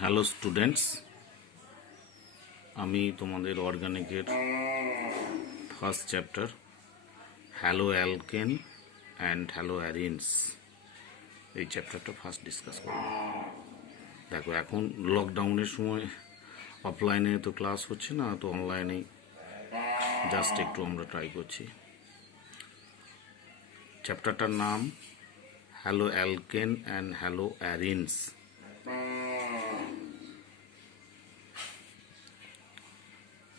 Hello students, আমি তোমাদের অর্গানিকের first chapter haloalkane and haloarenes এই চ্যাপ্টারটা ফার্স্ট ডিসকাস করব। দেখো, এখন লকডাউনের সময় অফলাইনে তো ক্লাস হচ্ছে না, তো অনলাইনেই জাস্ট একটু আমরা ট্রাই করছি। চ্যাপ্টারটার নাম haloalkane and haloarenes.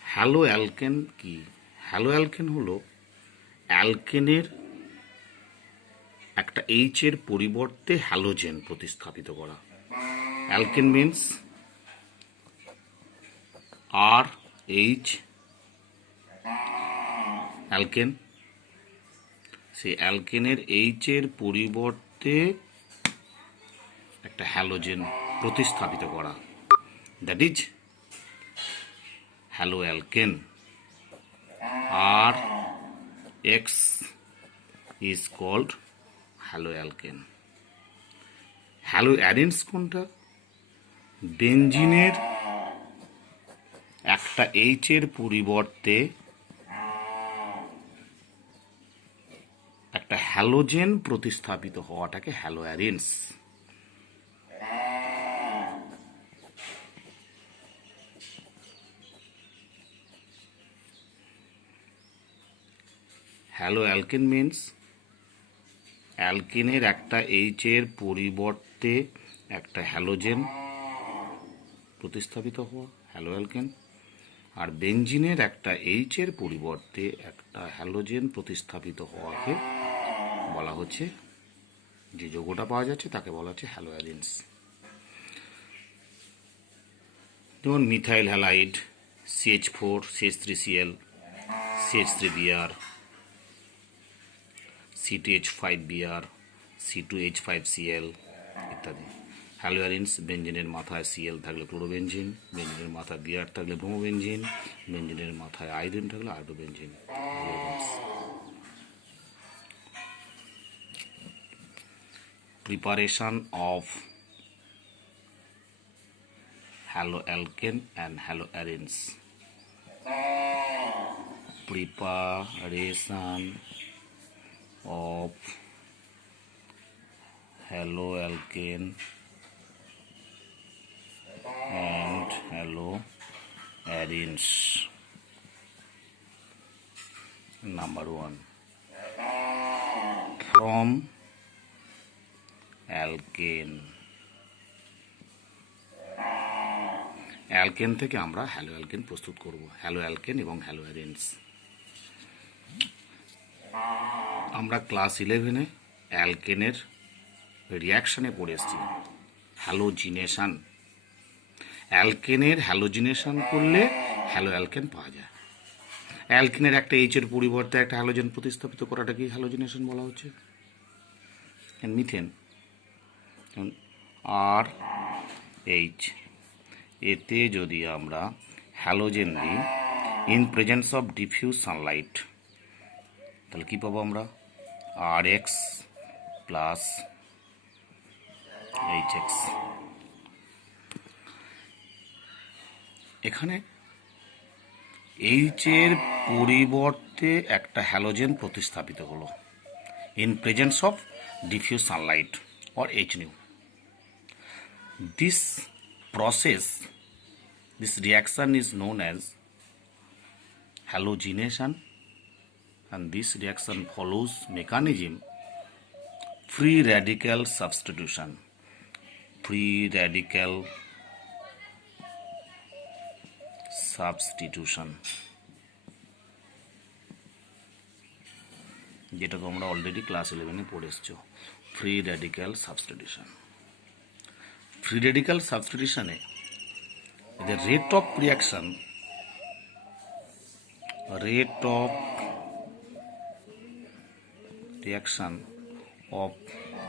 Haloalkane কি? হ্যালো অ্যালকেন হলো অ্যালকেনের একটা এইচ এর পরিবর্তে হ্যালোজেন প্রতিস্থাপিত করা। Alkane means R H alkane, সেই অ্যালকেনের এইচ এর পরিবর্তে একটা হ্যালোজেন প্রতিস্থাপিত করা, that is haloalkane. R X is called haloalkane. Haloarenes কোনটা? বেনজিনের একটা এইচ এর পরিবর্তে একটা হ্যালোজেন প্রতিস্থাপিত হওয়াটাকে haloarenes. Haloalkane means অ্যালকেনের একটা এইচ এর পরিবর্তে একটা হ্যালোজেন প্রতিস্থাপিত হওয়া, হ্যালো অ্যালকেন। আর বেনজিনের একটা এইচ এর পরিবর্তে একটা হ্যালোজেন প্রতিস্থাপিত হওয়াকে বলা হচ্ছে, যে যৌগটা পাওয়া যাচ্ছে তাকে বলা হচ্ছে হ্যালো অ্যারিনস। যেমন methyl halide, CH4, CH3Cl, CH3Br, C2H5Br, C2H5Cl ইত্যাদি। হ্যালো অ্যারিনস, বেনজিনের মাথায় Cl থাকলে ক্লোরোবেনজিন, বেনজিনের মাথায় Br থাকলে ব্রোমোবেনজিন, বেনজিনের মাথায় আয়োডিন থাকলে আয়োডোবেনজিন। Preparation of haloalkane and haloarenes. Preparation of haloalkane and haloarenes. Number 1. From alkane. Alkane থেকে আমরা হ্যালো অ্যালকেন প্রস্তুত করব, হ্যালো অ্যালকেন এবং হ্যালো অ্যারিনস। আমরা ক্লাস 11-এ অ্যালকেনের রিয়াকশানে পড়ে এসেছি হ্যালোজিনেশন। অ্যালকেনের হ্যালোজিনেশন করলে হ্যালো অ্যালকেন পাওয়া যায়। অ্যালকেনের একটা এইচের পরিবর্তে একটা হ্যালোজেন প্রতিস্থাপিত করাটা কি হ্যালোজিনেশন বলা হচ্ছে। মিথেন আর এইচ, এতে যদি আমরা হ্যালোজেন দিই in presence of diffuse Sunlight, তাহলে কী পাবো আমরা? RX plus HX। এখানে এইচের পরিবর্তে একটা হ্যালোজেন প্রতিস্থাপিত হলো in presence of diffuse Sunlight or HNU. This process, this reaction is known as halogenation, and this reaction follows mechanism free radical substitution. Free radical substitution, যেটা তোমরা অলরেডি ক্লাস 11-এ পড়ে এসছো। Free radical substitution. Free radical সাবস্টিটিউশনে the rate of reaction of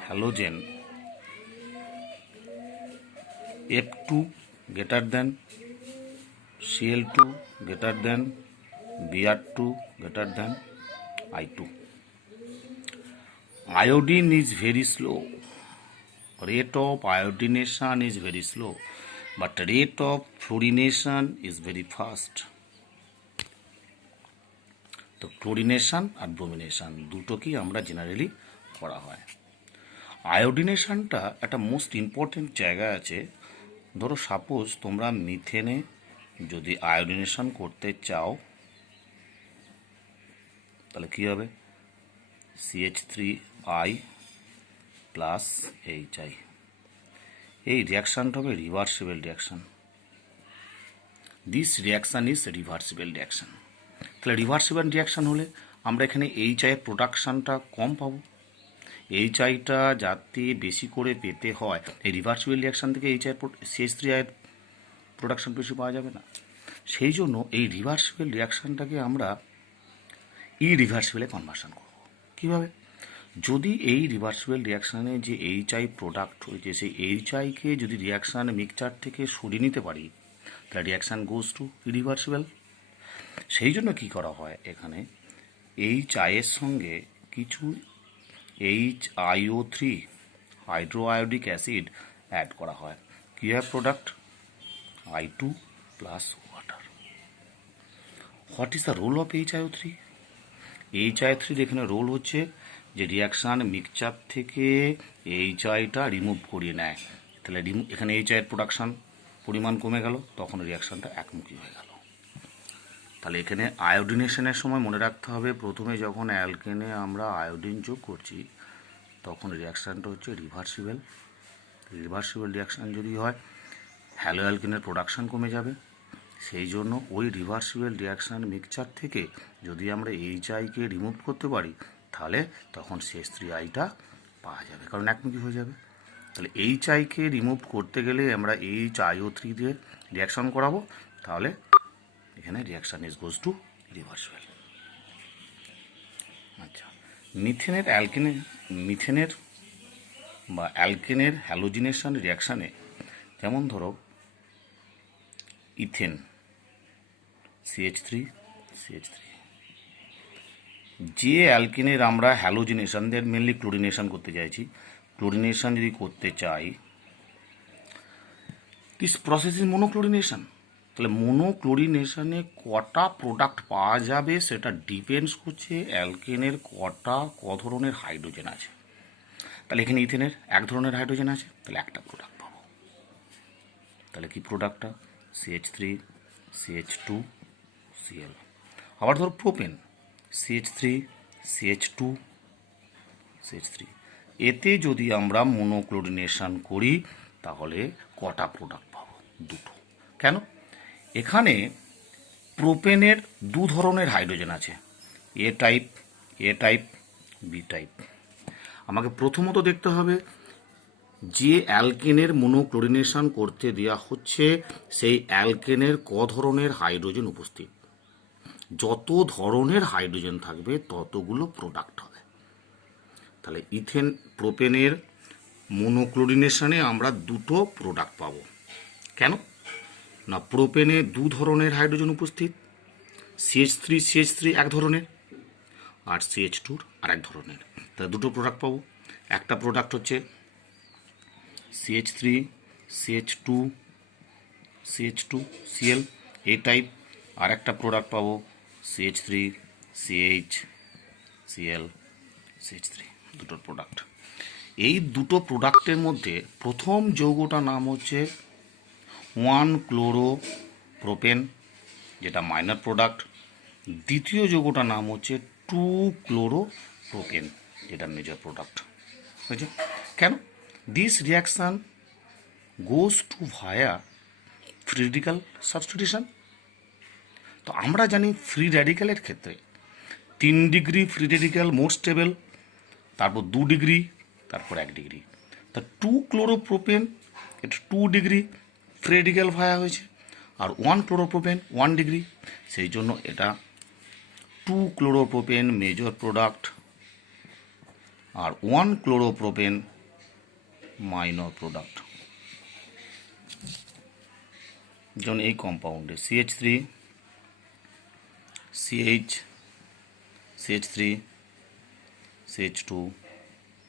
halogen F2 greater than Cl2 greater than Br2 greater than I2. Iodine is very slow. rate of iodination is very slow, but rate of fluorination is very fast. তো chlorination আর bromination দুটোকেই আমরা generally করা হয়। আয়োডিনেশনটা একটা most important জায়গা আছে। ধরো suppose তোমরা মিথেনে যদি আয়োডিনেশন করতে চাও তাহলে কী হবে, CH3I প্লাস HI। এই রিয়াকশানটা হবে reversible reaction. This reaction is reversible reaction. তাহলে রিভার্সিবল রিয়াকশান হলে আমরা এখানে HI এর প্রোডাকশানটা কম পাবো। HIটা যাতে বেশি করে পেতে হয়, এই রিভার্সিবল রিয়াকশান থেকে CH3I এর প্রোডাকশান বেশি পাওয়া যাবে না। সেই জন্য এই রিভার্সিবল রিয়াকশানটাকে আমরা ইরিভার্সিবলে কনভার্সন করব। কীভাবে? যদি এই রিভার্সিবল রিয়াকশানে যে HI প্রোডাক্ট হয়েছে সেই HIকে যদি রিয়াকশান মিক্সচার থেকে সরিয়ে নিতে পারি তাহলে রিয়াকশান গোজ টু ইরিভার্সিবল। সেই জন্য কী করা হয়, এখানে HI এর সঙ্গে কিছু HiO3 hydro iodic acid add করা হয়। কী হয় product? I2 plus water. What is the role of HiO3? HiO3 এখানে রোল হচ্ছে যে রিয়াকশান মিক্সচার থেকে HIটা রিমুভ করিয়ে নেয়। তাহলে এখানে HI এর প্রোডাকশান পরিমাণ কমে গেল, তখন রিয়াকশানটা একমুখী হয়ে গেল। তাহলে এখানে আয়োডিনেশনের সময় মনে রাখতে হবে, প্রথমে যখন অ্যালকেনে আমরা আয়োডিন যোগ করছি তখন রিয়াকশানটা হচ্ছে রিভার্সিবল। রিভার্সিবল রিয়াকশান যদি হয় হ্যালো অ্যালকেনের প্রোডাকশান কমে যাবে। সেই জন্য ওই রিভার্সিবল রিয়াকশান মিক্সচার থেকে যদি আমরা HIকে রিমুভ করতে পারি তাহলে তখন CH3Iটা পাওয়া যাবে, কারণ একমুখী হয়ে যাবে। তাহলে HIকে রিমুভ করতে গেলে আমরা HiO3 দিয়ে রিয়াকশান করাবো, তাহলে এখানে reaction is goes to reversible. আচ্ছা, মিথেনের বা অ্যালকেনের হ্যালোজিনেশন রিয়াকশানে যেমন ধরো ইথেন CH3 যে অ্যালকেনের আমরা হ্যালোজিনেশনদের মেনলি ক্লোরিনেশন করতে চাইছি, ক্লোরিনেশন যদি করতে চাই দিস প্রসেস ইজ মোনোক্লোরিনেশন। তাহলে মোনোক্লোরিনেশনে কটা প্রোডাক্ট পাওয়া যাবে সেটা ডিপেন্ডস করছে অ্যালকেনের ক ধরনের হাইড্রোজেন আছে। তাহলে এখানে ইথেনের এক ধরনের হাইড্রোজেন আছে, তাহলে একটা প্রোডাক্ট পাবো। তাহলে কি প্রোডাক্টটা? CH3 CH2 Cl। আবার ধর প্রোপেন CH3 CH2 CH3। এতে যদি আমরা মোনোক্লোরিনেশন করি তাহলে কটা প্রোডাক্ট পাবো? দুটো। কেন? এখানে প্রোপেনের দু ধরনের হাইড্রোজেন আছে, এ টাইপ বি টাইপ। আমাকে প্রথমত দেখতে হবে যে অ্যালকেনের মোনোক্লোরিনেশন করতে দেওয়া হচ্ছে সেই অ্যালকেনের ক ধরনের হাইড্রোজেন উপস্থিত। যত ধরনের হাইড্রোজেন থাকবে ততগুলো প্রোডাক্ট হবে। তাহলে প্রোপেনের মোনোক্লোরিনেশনে আমরা দুটো প্রোডাক্ট পাবো। কেন না? প্রোপেনে দু ধরনের হাইড্রোজেন উপস্থিত, CH3 এক ধরনের আর CH2 আর এক ধরনের। তাহলে দুটো প্রোডাক্ট পাবো। একটা প্রোডাক্ট হচ্ছে CH3 CH2 Cl এ টাইপ, আর একটা প্রোডাক্ট পাবো CH3 CH Cl CH3, দুটোর প্রোডাক্ট। এই দুটো প্রোডাক্টের মধ্যে প্রথম যৌগটার নাম হচ্ছে 1-ক্লোরোপ্রোপেন, যেটা মাইনর প্রোডাক্ট। দ্বিতীয় যৌগটার নাম হচ্ছে 2-ক্লোরোপ্রোপেন, যেটা মেজর প্রোডাক্ট। বুঝেছো? কেন? This reaction goes to via free radical substitution. তো আমরা জানি ফ্রি র্যাডিক্যালের ক্ষেত্রে 3 ডিগ্রি ফ্রি রেডিক্যাল মোর স্টেবল, তারপর 2 ডিগ্রি, তারপর 1 ডিগ্রি। তা 2-ক্লোরোপ্রোপেন এটা 2 ডিগ্রি ফ্রি রেডিক্যাল ভায়া হয়েছে, আর 1-ক্লোরোপ্রোপেন 1 ডিগ্রি। সেই জন্য এটা 2-ক্লোরোপ্রোপেন মেজর প্রোডাক্ট আর 1-ক্লোরোপ্রোপেন মাইনর প্রোডাক্ট। যেমন এই কম্পাউন্ডে CH3 CH3 CH2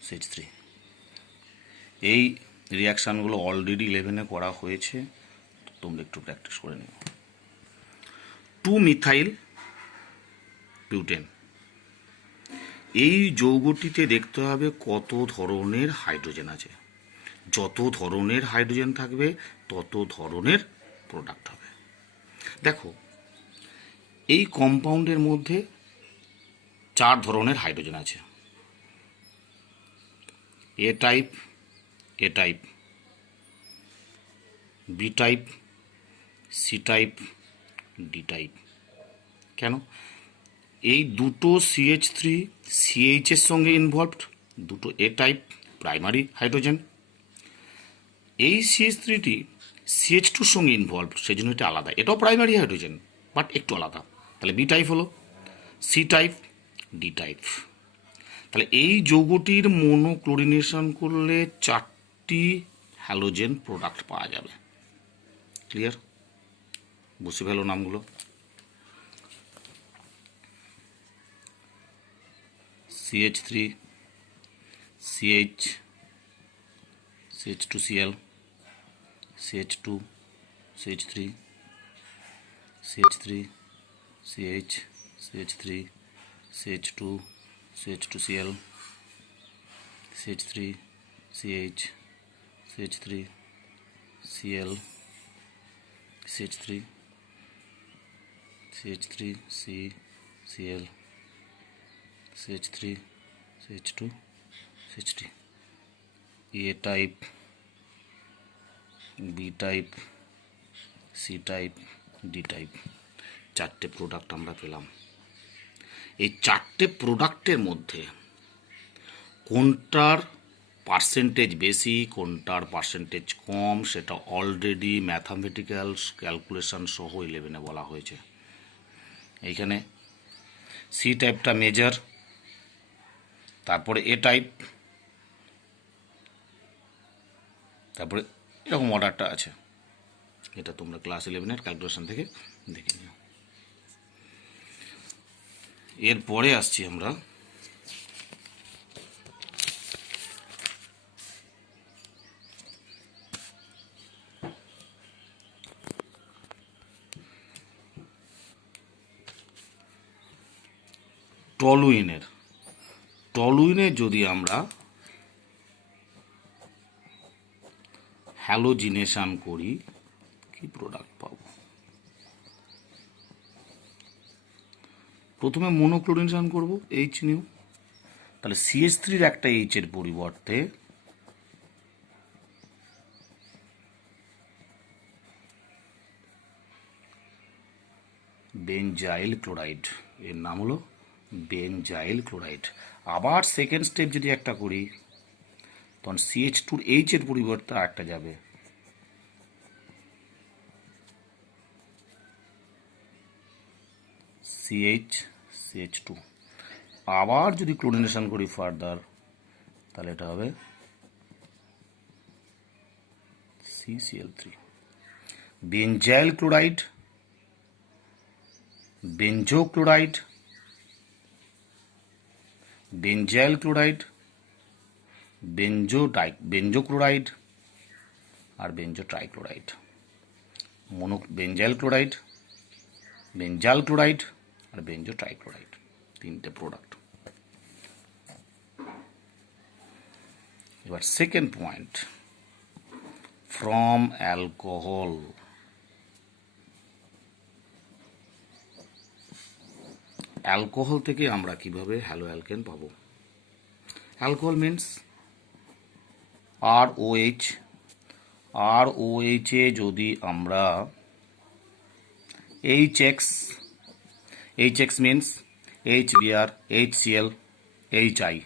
CH3, এই রিয়াকশানগুলো অলরেডি 11-এ করা হয়েছে, তোমরা একটু প্র্যাকটিস করে নিও। 2-মিথাইল বিউটেন, এই যৌগটিতে দেখতে হবে কত ধরনের হাইড্রোজেন আছে। যত ধরনের হাইড্রোজেন থাকবে তত ধরনের প্রোডাক্ট হবে। দেখো, এই কম্পাউন্ডের মধ্যে 4 ধরনের হাইড্রোজেন আছে। A type, A type, B type, C type, D type. কেন? এই দুটো CH3 CH এর সঙ্গে ইনভলভড, দুটো এ টাইপ প্রাইমারি হাইড্রোজেন। এই CH3টি CH2-র সঙ্গে ইনভলভড, সেই জন্য এটা আলাদা। এটাও প্রাইমারি হাইড্রোজেন বাট একটু আলাদা। তাহলে বি টাইপ হলো, সি টাইপ, ডি টাইপ। তাহলে এই যৌগটির মনোক্লোরিনেশন করলে 4টি হ্যালোজেন প্রোডাক্ট পাওয়া যাবে। ক্লিয়ার? বুঝে ফেলো নামগুলো। CH3 CH, CH2Cl, CH2 CH3, CH3 CH, CH3 CH2, CH2Cl, CH3 CH, CH3 Cl, CH3 CH3 C, Cl, CH3 CH2 CH3। A type, B type, C type, D type, 4টে product আমরা পেলাম। এই 4টে প্রোডাক্টের মধ্যে কোনটার percentage বেশি, কোনটার percentage কম, সেটা অলরেডি ম্যাথামেটিক্যাল ক্যালকুলেশন সহ 11-এ বলা হয়েছে। এইখানে সি টাইপটা মেজর, তারপরে এ টাইপ, তারপরে এরকম অর্ডারটা আছে। এটা তোমরা ক্লাস 11-এর ক্যালকুলেশন থেকে দেখে নিও। এরপরে আসছি আমরা টলুইনের। টলুইনে যদি আমরা হ্যালোজিনেশন করি কি প্রোডাক্ট পাবো? প্রথমে মনোক্লোরিনেশন করব, এইচ নিউ। তাহলে CH3-র একটা এইচ এর পরিবর্তে বেনজাইল ক্লোরাইড, এর নাম হলো বেনজাইল ক্লোরাইড। আবার সেকেন্ড স্টেপ যদি একটা করি, তখন CH2-র এইচ এর পরিবর্তে আরেকটা যাবে, CH2। আবার যদি ক্লোরিনেশন করি ফার্দার, তাহলে এটা হবে CCl3। Benzyl chloride, benzo chloride, benzyl chloride, benzo chloride আর benzo trichloride. Benzyl chloride, benzal chloride আর বেনজো ট্রাইক্লোরাইড, 3টে প্রোডাক্ট। এবার second point, from alcohol. Alcohol থেকে আমরা কিভাবে হ্যালো অ্যালকেন পাবো? Alcohol means ROH। ROH এ যদি আমরা HX means HBr, HCl, HI।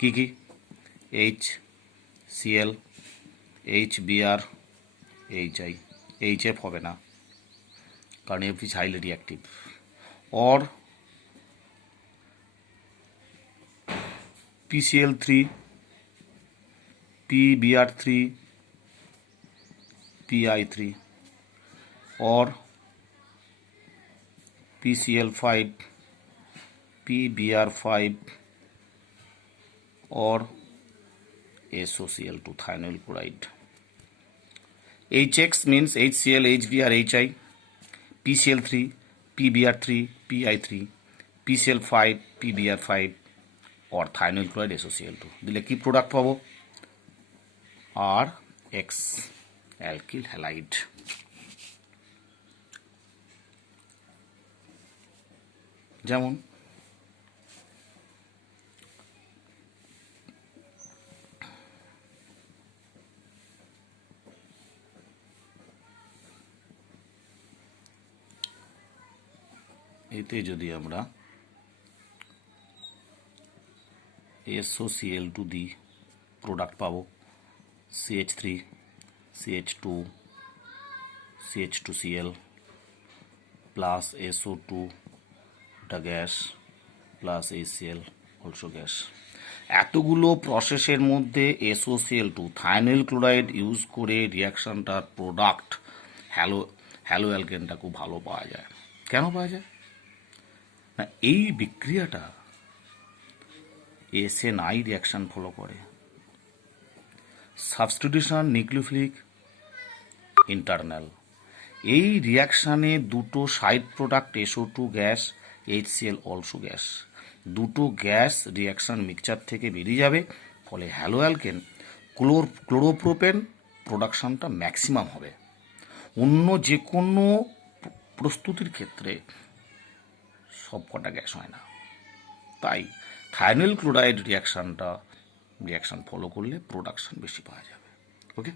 কি কি? HCl, HBr, HI। HF হবে না, কারণ F is highly reactive। or PCl3, PBr3, PI3, or PCl5, PBr5, or SOCl2 thionyl chloride. HX means HCl, HBr, HI, PCl3, PBr3, PI3, PCl5, PBr5 or thionyl chloride SOCl2 দিলে কি product পাবো? RX alkyl halide. যেমন এতে যদি আমরা SOCl2 দিই product পাবো CH3, CH2, CH2Cl plus SO2 টা gas plus HCl also gas. এতগুলো প্রসেসের মধ্যে SOCl2 থাইনিল ক্লোরাইড ইউজ করে রিয়াকশানটার প্রোডাক্ট হ্যালো অ্যালকেনটা খুব ভালো পাওয়া যায়। কেন পাওয়া যায় না? এই বিক্রিয়াটা SNI রিয়াকশান ফলো করে, সাবস্টিটিউশন নিউক্লিওফিলিক ইন্টারনাল। এই রিয়াকশানে দুটো side product SO2 gas, HCl also gas, দুটো গ্যাস রিয়াকশান মিক্সচার থেকে বেরিয়ে যাবে, ফলে হ্যালো অ্যালকেন ক্লোরোপ্রোপেন প্রোডাকশানটা ম্যাক্সিমাম হবে। অন্য যে কোনো প্রস্তুতির ক্ষেত্রে সবকটা গ্যাস হয় না, তাই থাইনিল ক্লোরাইড রিয়াকশান ফলো করলে প্রোডাকশান বেশি পাওয়া যাবে। ওকে,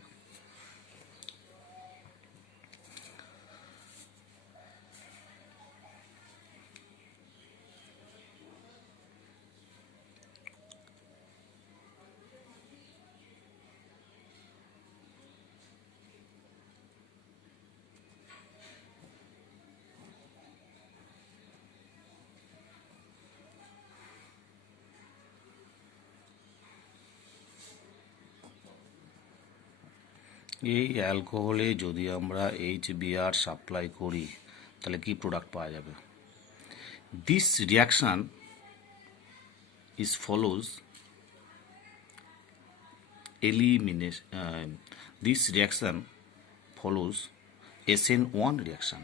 এই অ্যালকোহলে যদি আমরা HBr সাপ্লাই করি তাহলে কি প্রোডাক্ট পাওয়া যাবে? This reaction is follows elimination. This reaction follows SN1 reaction.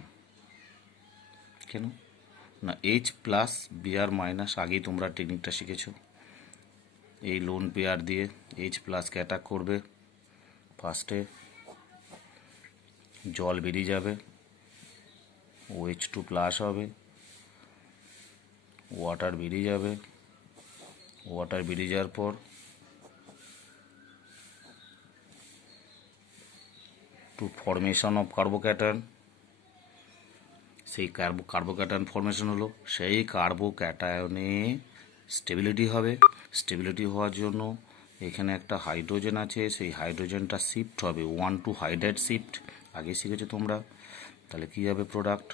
কেন না? H প্লাস Br মাইনাস, আগেই তোমরা টেকনিকটা শিখেছো। এই লোন পেয়ার দিয়ে H প্লাসকে অ্যাটাক করবে, ফার্স্টে জল বেরিয়ে যাবে, OH2 প্লাস হবে, ওয়াটার বেরিয়ে যাবে, ওয়াটার বেরিয়ে যাওয়ার পর টু ফরমেশন অফ কার্বোক্যাটায়ন, সেই কার্বোক্যাটায়ন ফরমেশন হলো, সেই কার্বোক্যাটায়নে স্টেবিলিটি হবে। স্টেবিলিটি হওয়ার জন্য এখানে একটা হাইড্রোজেন আছে, সেই হাইড্রোজেনটা শিফট হবে 1 to হাইড্রাইড শিফট, আগে শিখেছো তোমরা। তাহলে কী হবে প্রোডাক্ট?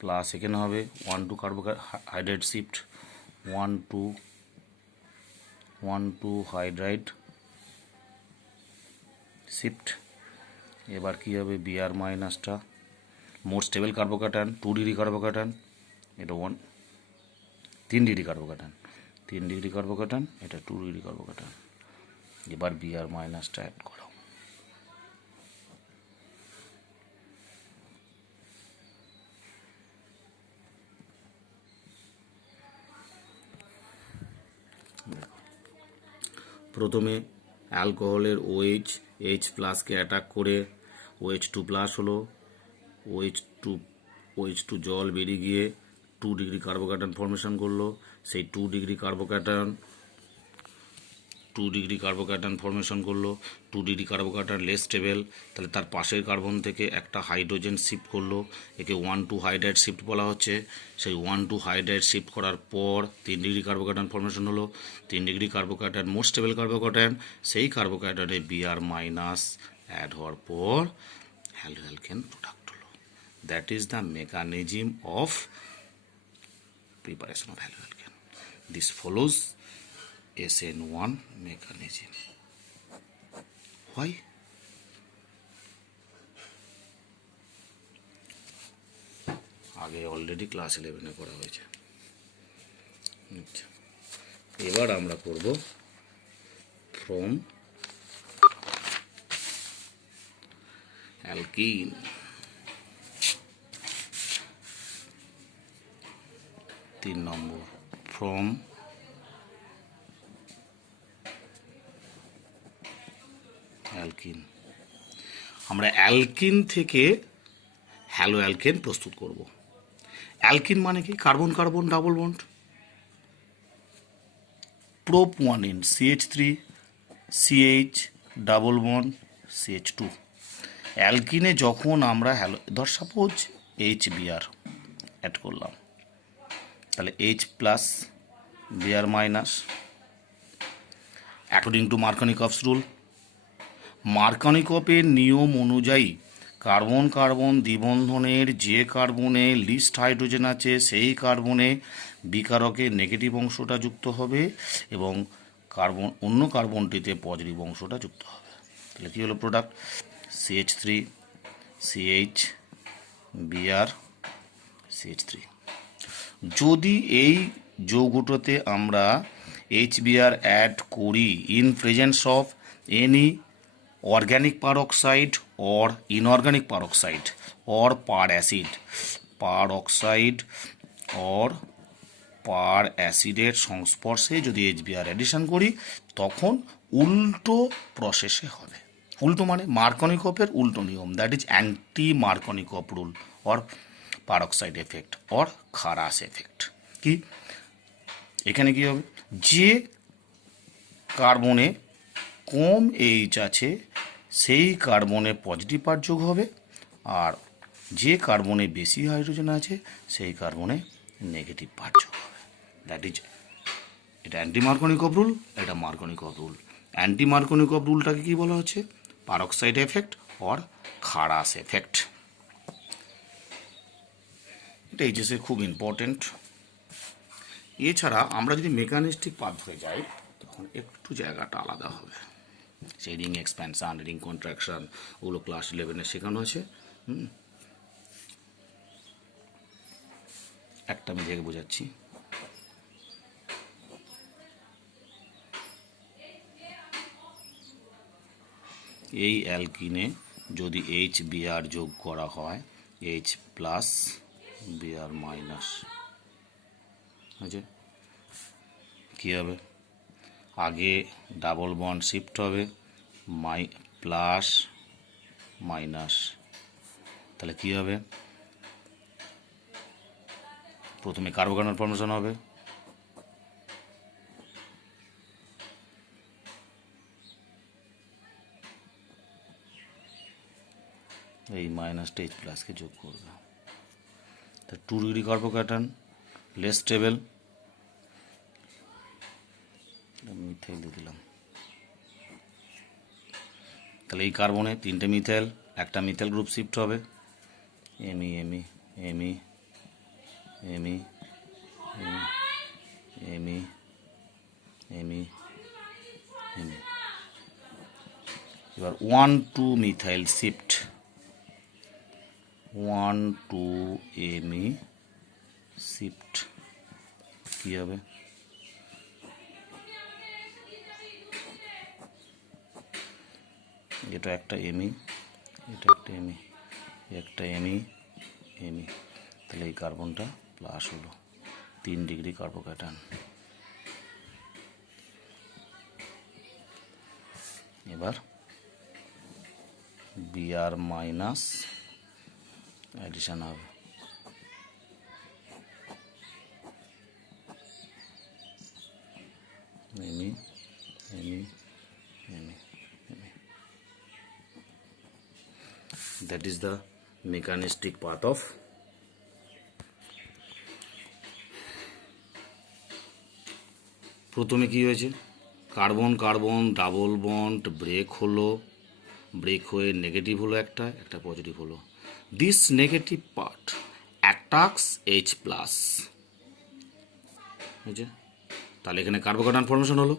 প্লাস এখানে হবে 1 to hydride shift, 1 to hydride shift. এবার কী হবে? Br মাইনাসটা মোর স্টেবল কার্বোক্যাটায়ন, 2 ডিগ্রি কার্বোক্যাটায়ন, এটা 3 ডিগ্রি কার্বোক্যাটায়ন, 3 ডিগ্রি কার্বোক্যাটায়ন, এটা 2 ডিগ্রি কার্বোক্যাটায়ন। এবার Br মাইনাসটা অ্যাড করো, প্রথমে অ্যালকোহলের OH প্লাসকে অ্যাটাক করে OH2 প্লাস হলো, OH2 জল বেরিয়ে গিয়ে 2 ডিগ্রি কার্বোক্যাটায়ন ফর্মেশন করলো, সেই 2 ডিগ্রি কার্বোক্যাটায়ন ফর্মেশন করলো। 2 ডিগ্রি কার্বোক্যাটায়ন লেস স্টেবল, তাহলে তার পাশের কার্বন থেকে একটা হাইড্রোজেন শিফট করলো, একে 1 to হাইড্রাইড শিফট বলা হচ্ছে। সেই 1 to হাইড্রাইড শিফট করার পর 3 ডিগ্রি কার্বোক্যাটায়ন ফর্মেশন হলো। 3 ডিগ্রি কার্বোক্যাটায়ন মোর স্টেবল কার্বোক্যাটায়ন, সেই কার্বোক্যাটায়নে Br মাইনাস অ্যাড হওয়ার পর হ্যালো অ্যালকেন প্রোডাক্ট হলো। That is the mechanism of preparation of hello alkane. This follows SN1 mechanism. Why? আগে অলরেডি ক্লাস 11-এ করা হয়েছে। আচ্ছা, এবার আমরা করব ফ্রম অ্যালকিন। তিন নম্বর, ফ্রম অ্যালকিন। আমরা অ্যালকিন থেকে হ্যালো অ্যালকেন প্রস্তুত করব। অ্যালকিন মানে কি? Carbon carbon double bond, prop 1 in CH3 CH double bond CH2। অ্যালকিনে যখন আমরা ধর সাপোজ HBr অ্যাড করলাম, তাহলে H plus Br minus, according to Markovnikov's rule. মার্কনিকভের নিয়ম অনুযায়ী কার্বন কার্বন দ্বিবন্ধনের যে কার্বনে লিস্ট হাইড্রোজেন আছে সেই কার্বনে বিকারকে নেগেটিভ অংশটা যুক্ত হবে এবং অন্য কার্বনটিতে পজিটিভ অংশটা যুক্ত হবে। তাহলে কী হলো product? CH3 CH Br CH3। যদি এই যৌগটাতে আমরা HBr অ্যাড করি in presence of any organic peroxide or inorganic peroxide or per acid, peroxide or per অ্যাসিডের সংস্পর্শে যদি HBr অ্যাডিশন করি তখন উল্টো প্রসেসে হবে। উল্টো মানে মার্কনিকভের উল্টো নিয়ম, that is anti Markovnikov rule or peroxide effect or Kharasch effect. কি এখানে কি হবে? যে কার্বনে কম এইচ আছে সেই কার্বনে পজিটিভ পার্ট যোগ হবে, আর যে কার্বনে বেশি হাইড্রোজেন আছে সেই কার্বনে নেগেটিভ পার্ট যোগ হবে। দ্যাট ইজ, এটা অ্যান্টি মার্কনিকভ রুল, এটা মার্কনিকভ রুল। অ্যান্টি মার্কনিকভ রুলটাকে কি বলা হচ্ছে? Peroxide effect or Kharasch effect. এটা এইচএসে খুব ইম্পর্টেন্ট। এছাড়া আমরা যদি মেকানিস্টিক পাথ ধরে যাই তখন একটু জায়গাটা আলাদা হবে। সেই রিং এক্সপ্যানশন, রিং কন্ট্রাকশন, ওগুলো ক্লাস 11-এ শেখানো আছে। একটা আমি দেখে বোঝাচ্ছি। এই অ্যালকিনে যদি HBr যোগ করা হয়, H প্লাস Br মাইনাস, আছে কী হবে? আগে ডাবল বন্ড শিফট হবে, প্লাস মাইনাস, তাহলে কী হবে? প্রথমে কার্বোকার্বন ফর্মেশন হবে, এই মাইনাসটা H প্লাসকে যোগ করবে, তা 2 degree carbocation less stable, methyl দিয়ে দিলাম। তাহলে এই কার্বনে 3টে মিথাইল, একটা মিথাইল গ্রুপ শিফট হবে, এমি এমি এমি এমি এমি এমি এমি। এবার 1,2 মিথাইল শিফট, 1,2 এমি শিফট, কী হবে? এটা একটা এমি, এটা একটা এমি, একটা এমি এমি, তাহলে এই কার্বনটা প্লাস হলো, 3 ডিগ্রি কার্বোক্যাটায়ন। এবার Br মাইনাস অ্যাডিশন হবে, এমি এমি এমি। That is the mechanistic path of প্রথমে কি হয়েছে? Carbon carbon double bond break হলো, ব্রেক হয়ে নেগেটিভ হলো, একটা পজিটিভ হলো। This negative part attacks H plus, বুঝছে? তাহলে এখানে কার্বোক্যাটায়ন ফর্মেশন হলো।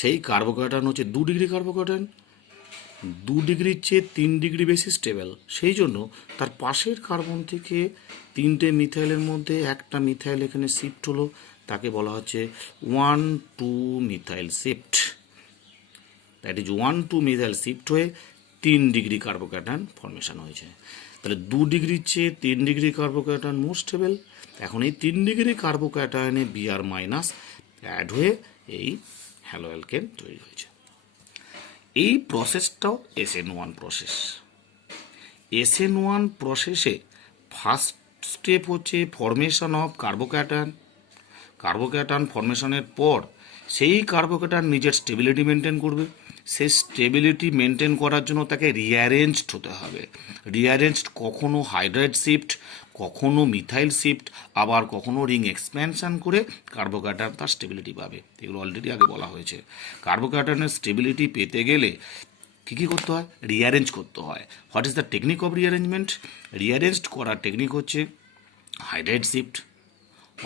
সেই কার্বোক্যাটায়ন হচ্ছে 2 ডিগ্রি কার্বোক্যাটায়ন, 2 ডিগ্রির চেয়ে 3 ডিগ্রি বেশি স্টেবল, সেই জন্য তার পাশের কার্বন থেকে 3টে মিথাইলের মধ্যে একটা মিথাইল এখানে শিফট হলো, তাকে বলা হচ্ছে 1,2-মিথাইল শিফট। দ্যাট ইজ 1,2-মিথাইল শিফট হয়ে 3 ডিগ্রি কার্বোক্যাটায়ন ফর্মেশন হয়েছে। তাহলে 2 ডিগ্রির চেয়ে 3 ডিগ্রি কার্বোক্যাটায়ন মোর স্টেবল। এখন এই 3 ডিগ্রি কার্বোক্যাটায়নে Br মাইনাস অ্যাড হয়ে এই হ্যালো অ্যালকেন তৈরি হয়েছে। এই প্রসেসটাও SN1 প্রসেস। SN1 প্রসেসে ফার্স্ট স্টেপ হচ্ছে ফর্মেশন অফ কার্বোক্যাটায়ন। কার্বোক্যাটায়ন ফর্মেশনের পর সেই কার্বোক্যাটায়ন নিজের স্টেবিলিটি মেনটেন করবে। সেই স্টেবিলিটি মেনটেন করার জন্য তাকে রিঅ্যারেঞ্জড হতে হবে। রিঅ্যারেঞ্জড কখনো হাইড্রাইড শিফট, কখনো মিথাইল শিফট, আবার কখনো রিং এক্সপ্যানশন করে কার্বোক্যাটায়ন তার স্টেবিলিটি পাবে। এগুলো অলরেডি আগে বলা হয়েছে। কার্বোক্যাটায়নের স্টেবিলিটি পেতে গেলে কী কী করতে হয়? রিঅ্যারেঞ্জ করতে হয়। What is the technique of rearrangement? Rearranged করার টেকনিক হচ্ছে hydride shift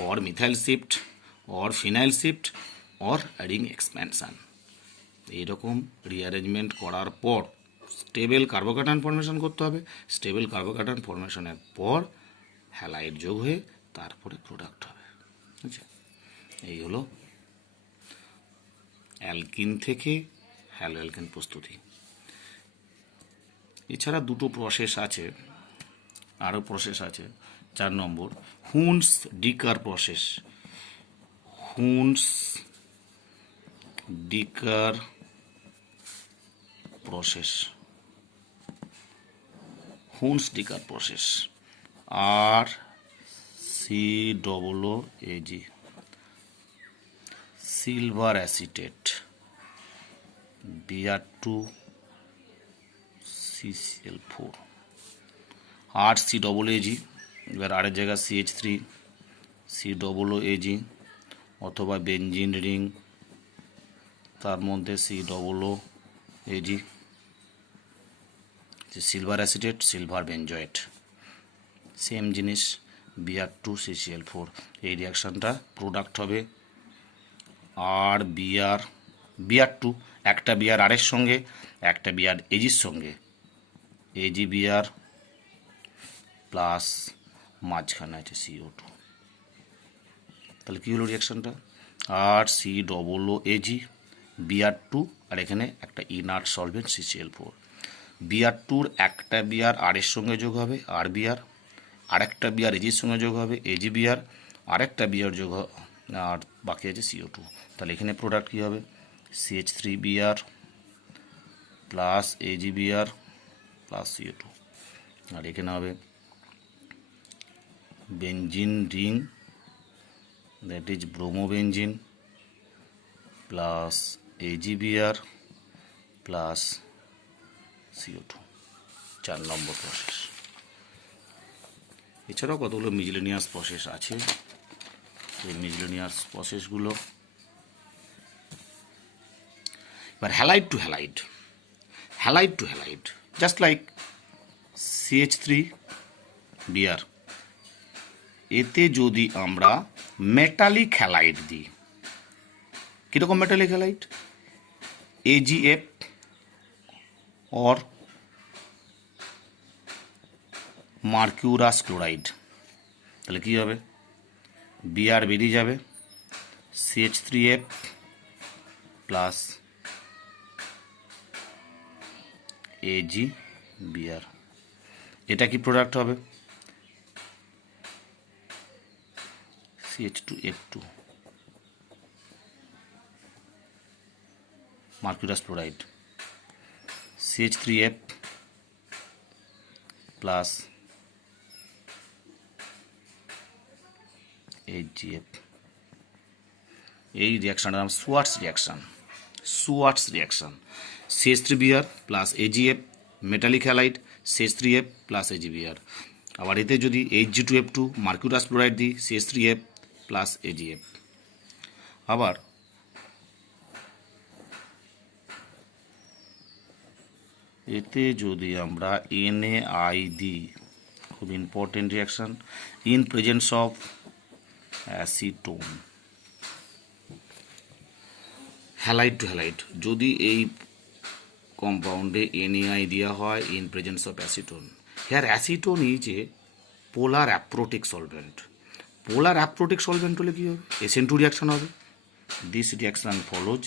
or methyl shift or phenyl shift or ring expansion। এইরকম রিঅ্যারেঞ্জমেন্ট করার পর স্টেবল কার্বোক্যাটায়ন ফর্মেশন করতে হবে। স্টেবল কার্বোক্যাটায়ন ফর্মেশনের পর হ্যালাইড যোগ হয়ে তারপরে প্রোডাক্ট হবে। আচ্ছা, এই হলো অ্যালকিন থেকে হ্যালো অ্যালকেন প্রস্তুতি। এছাড়া দুটো প্রসেস আছে, আরও প্রসেস আছে। 4 নম্বর Hunsdiecker process. Hunsdiecker process, Hunsdiecker process, RCOOAG, silver acetate, Br2CCl4, RCOOAG, এবার আরেক জায়গা CH3 COOAG, অথবা বেঞ্জিন রিং, তার মধ্যে COOAG, silver acetate silver benzoate, same জিনিস Br2CCl4। এই রিয়াকশানটা প্রোডাক্ট হবে আর Br2, একটা Br আরের সঙ্গে, একটা Br এজির সঙ্গে, AgBr প্লাস মাঝখানে আছে CO2। তাহলে কী হলো রিয়াকশানটা? RCOOAG Br2 আর এখানে একটা ইনার্ট সলভেন্ট CCl4। Br2-র একটা Br আরের সঙ্গে যোগ হবে RBr, আরেকটা Br এজির সঙ্গে যোগ হবে AgBr, আরেকটা Br যোগ আর বাকি আছে CO2। তাহলে এখানে প্রোডাক্ট কী হবে? CH3Br plus AgBr plus CO2। আর এখানে হবে benzene ring, that is bromobenzene plus AgBr plus CO2। 4 নম্বর প্রসেস। এছাড়াও কতগুলো মিজলেনিয়াস প্রসেস আছে। এই মিজলেনিয়াস প্রসেসগুলো এবার halide to halide, halide to halide, just like CH3Br, এতে যদি আমরা মেটালিক হ্যালাইড দিই, কীরকম metallic halide? AgF or mercurous chloride, তাহলে কী হবে? Br বেরিয়ে যাবে, CH3F প্লাস AgBr, এটা কি প্রোডাক্ট হবে? CH2F2 mercurous chloride, CH3F plus AgF। এই রিয়াকশানটার নাম Swarts reaction. Swarts reaction, CH3Br plus AgF metallic halide, CH3F plus AgBr। আবার এতে যদি Hg2F2 মার্কিউরাস ক্লোরাইড দিই, CH3F প্লাস AgF। আবার এতে যদি আমরা NaI দিই, খুব important reaction, in presence of acetone. Halide to halide, যদি এই কম্পাউন্ডে NaI দেওয়া হয় in presence of acetone, here acetone is a polar aprotic solvent. Polar aprotic solvent হলে কী হবে? SN2 রিয়াকশন হবে। This reaction follows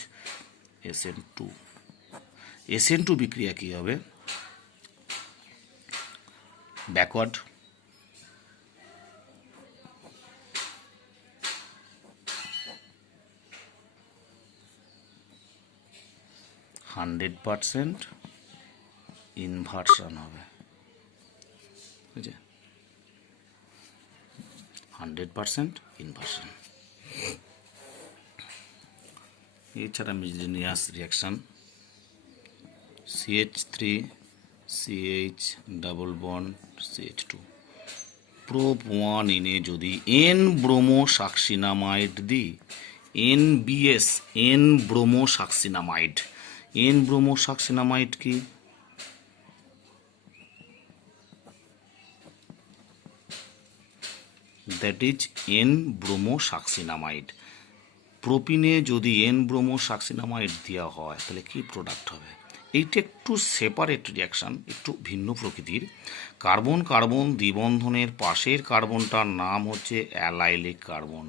SN2। SN2 বিক্রিয়া কী হবে? ব্যাকওয়ার্ড। %, ইনভার্সন হবে, বুঝছে? 100% ইনভার্সন। এছাড়া miscellaneous reaction CH3 CH double bond CH2 prop 1 ene যদি N ব্রোমো সাকসিনামাইড দিই, NBS N bromo succinimide. N bromo succinimide কি? দ্যাট ইজ N ব্রোমো সাকসিনামাইড। প্রোপিনে যদি N ব্রোমো সাকসিনামাইড দেওয়া হয় তাহলে কি প্রোডাক্ট হবে? এইটা একটু সেপারেট রিয়াকশান, একটু ভিন্ন প্রকৃতির। কার্বন কার্বন দ্বিবন্ধনের পাশের কার্বনটার নাম হচ্ছে অ্যালাইলিক কার্বন।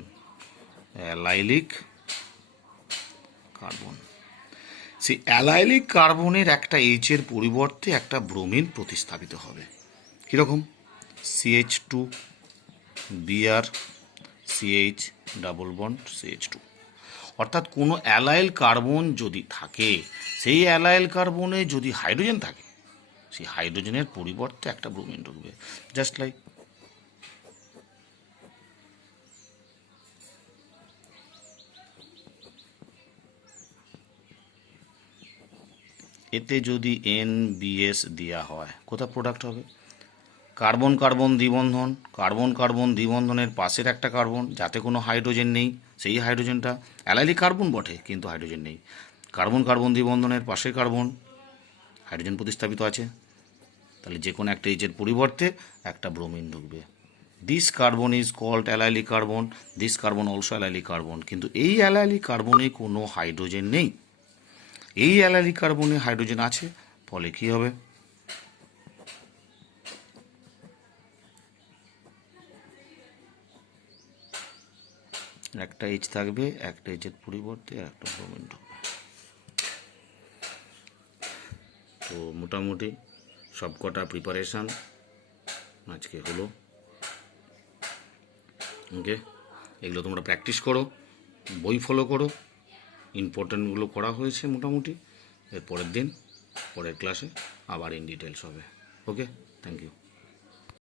Allylic carbon. সেই অ্যালাইলিক কার্বনের একটা এইচের পরিবর্তে একটা ব্রোমিন প্রতিস্থাপিত হবে। কীরকম? CH2 Br CH double bond CH2। অর্থাৎ কোনো অ্যালাইল কার্বন যদি থাকে, সেই অ্যালাইল কার্বনে যদি হাইড্রোজেন থাকে, সেই হাইড্রোজেনের পরিবর্তে একটা ব্রোমিন ঢুকবে। জাস্ট লাইক এতে যদি NBS দেওয়া হয়, কোথা প্রোডাক্ট হবে? কার্বন কার্বন দ্বিবন্ধন, কার্বন কার্বন দ্বিবন্ধনের পাশের একটা কার্বন যাতে কোনো হাইড্রোজেন নেই, সেই হাইড্রোজেনটা অ্যালাইলিক কার্বন বটে কিন্তু হাইড্রোজেন নেই। কার্বন কার্বন দ্বিবন্ধনের পাশের কার্বন, হাইড্রোজেন প্রতিস্থাপিত আছে, তাহলে যে কোনো একটা এইচের পরিবর্তে একটা ব্রোমিন ঢুকবে। This carbon is called allylic carbon, this carbon also allylic carbon. কিন্তু এই অ্যালাইলিক কার্বনে কোনো হাইড্রোজেন নেই, এই অ্যালাইলিক কার্বনে হাইড্রোজেন আছে, ফলে কী হবে? একটা এইচ থাকবে, একটা এইচের পরিবর্তে একটা ব্রোমিন ঢুকবে। তো মোটামুটি সবকটা প্রিপারেশান আজকে হলো। ওকে, এগুলো তোমরা প্র্যাকটিস করো, বই ফলো করো, ইম্পর্টেন্টগুলো করা হয়েছে মোটামুটি। এর পরের দিন, পরের ক্লাসে আবার ইন ডিটেলস হবে। ওকে, থ্যাংক ইউ।